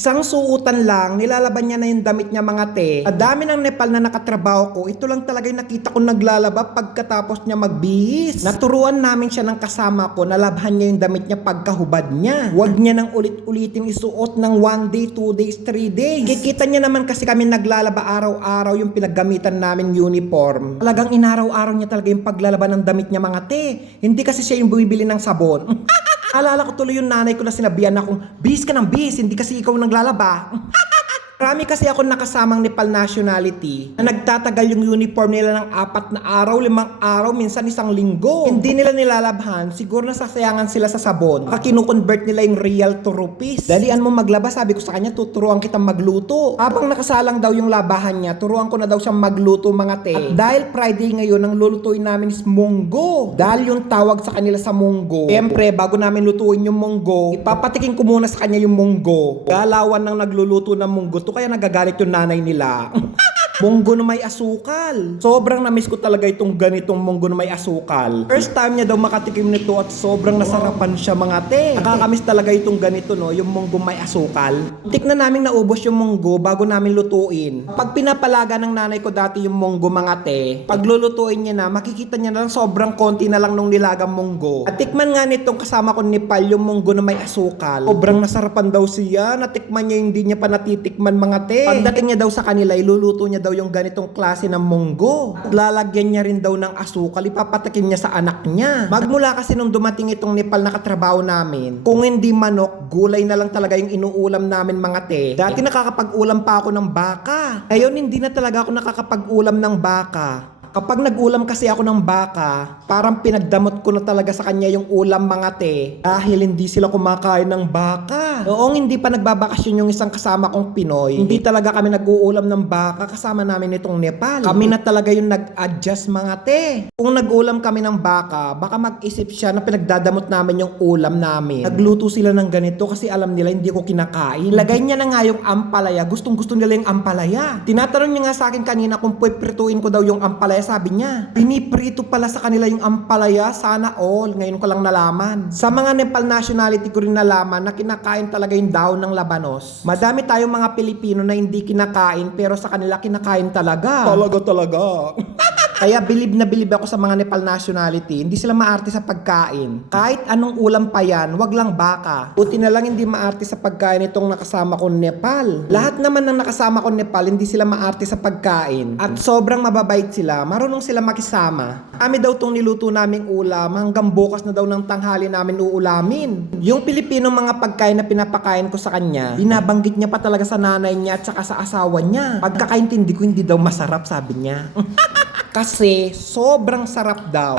Isang suotan lang, nilalaban niya na yung damit niya mga te. Sa dami ng Nepal na nakatrabaho ko, ito lang talaga yung nakita ko naglalaba pagkatapos niya magbihis. Naturuan namin siya ng kasama ko, nalabhan niya yung damit niya pagkahubad niya. Huwag niya nang ulit-ulitin isuot ng 1 day, 2 days, 3 days. Kikita niya naman kasi kami naglalaba araw-araw yung pinaggamitan namin uniform. Talagang inaraw-araw niya talaga yung paglalaba ng damit niya mga te. Hindi kasi siya yung bumibili ng sabon. Alala ko tuloy yung nanay ko na sinabihan akong, bihis ka ng bihis, hindi kasi ikaw naglalaba. Marami kasi ako nakasamang Nepal nationality na nagtatagal yung uniform nila ng 4 na araw, 5 araw, minsan 1 linggo. Hindi nila nilalabhan, siguro nasasayangan sila sa sabon. Baka kinukonvert nila yung real to rupees. Dalian mo maglaba, sabi ko sa kanya, tuturuan kitang magluto. Habang nakasalang daw yung labahan niya, turuan ko na daw siyang magluto mga te. At dahil Friday ngayon, ang lulutuin namin is munggo. Dahil yung tawag sa kanila sa munggo. Siyempre, bago namin lutuin yung munggo, ipapatikin ko muna sa kanya yung munggo. Galawan ng nagluluto ng munggo kaya nagagalit yung nanay nila. Munggo na may asukal. Sobrang na-miss ko talaga itong ganitong munggo na may asukal. First time niya daw makatikim nito at sobrang nasarapan siya mga te. Nakakamiss talaga itong ganito no, yung munggo may asukal. Tikna namin naubos yung munggo bago namin lutuin. Pag pinapalaga ng nanay ko dati yung munggo mga te, pag lulutuin niya na, makikita niya na lang sobrang konti na lang nung nilagang munggo. At tikman nga nitong kasama ko ni Nepal yung munggo na may asukal. Sobrang nasarapan daw siya. Natikman niya hindi niya pa natitikman mga te. Pagdating niya daw sa kanila, iluluto niya daw yung ganitong klase ng munggo. At lalagyan niya rin daw ng asukal, ipapatakin niya sa anak niya. Magmula kasi nung dumating itong Nepal na katrabaho namin, kung hindi manok, gulay na lang talaga yung inuulam namin mga te. Dati nakakapag-ulam pa ako ng baka. Ngayon hindi na talaga ako nakakapag-ulam ng baka. Kapag nag-ulam kasi ako ng baka, parang pinagdamot ko na talaga sa kanya yung ulam mga te. Dahil hindi sila kumakain ng baka. Noong hindi pa nagbabakasyon yung isang kasama kong Pinoy, hindi talaga kami nag-uulam ng baka kasama namin itong Nepal. Kami na talaga yung nag-adjust mga te. Kung nag-ulam kami ng baka, baka mag-isip siya na pinagdadamot namin yung ulam namin. Nagluto sila ng ganito kasi alam nila hindi ko kinakain. Lagay niya na nga yung ampalaya. Gustong gusto nila yung ampalaya. Tinatanong niya nga sa akin kanina kung pwede ko daw yung ampalaya. Sabi niya, piniprito pala sa kanila yung ampalaya, sana all. Ngayon ko lang nalaman. Sa mga Nepal nationality ko rin nalaman na kinakain talaga yung daon ng labanos. Madami tayong mga Pilipino na hindi kinakain pero sa kanila kinakain talaga. Talaga. Kaya bilib na bilib ako sa mga Nepal nationality. Hindi sila maarte sa pagkain. Kahit anong ulam pa yan, wag lang baka. Buti na lang hindi maarte sa pagkain itong nakasama ko Nepal. Lahat naman ng nakasama ko Nepal, hindi sila maarte sa pagkain. At sobrang mababait sila. Marunong sila makisama. Kami daw tong niluto naming ulam. Hanggang bukas na daw ng tanghali namin uulamin. Yung Pilipino mga pagkain na pinapakain ko sa kanya, binabanggit niya pa talaga sa nanay niya at saka sa asawa niya. Pagkakaintindi ko, hindi daw masarap, sabi niya. Kasi sobrang sarap daw.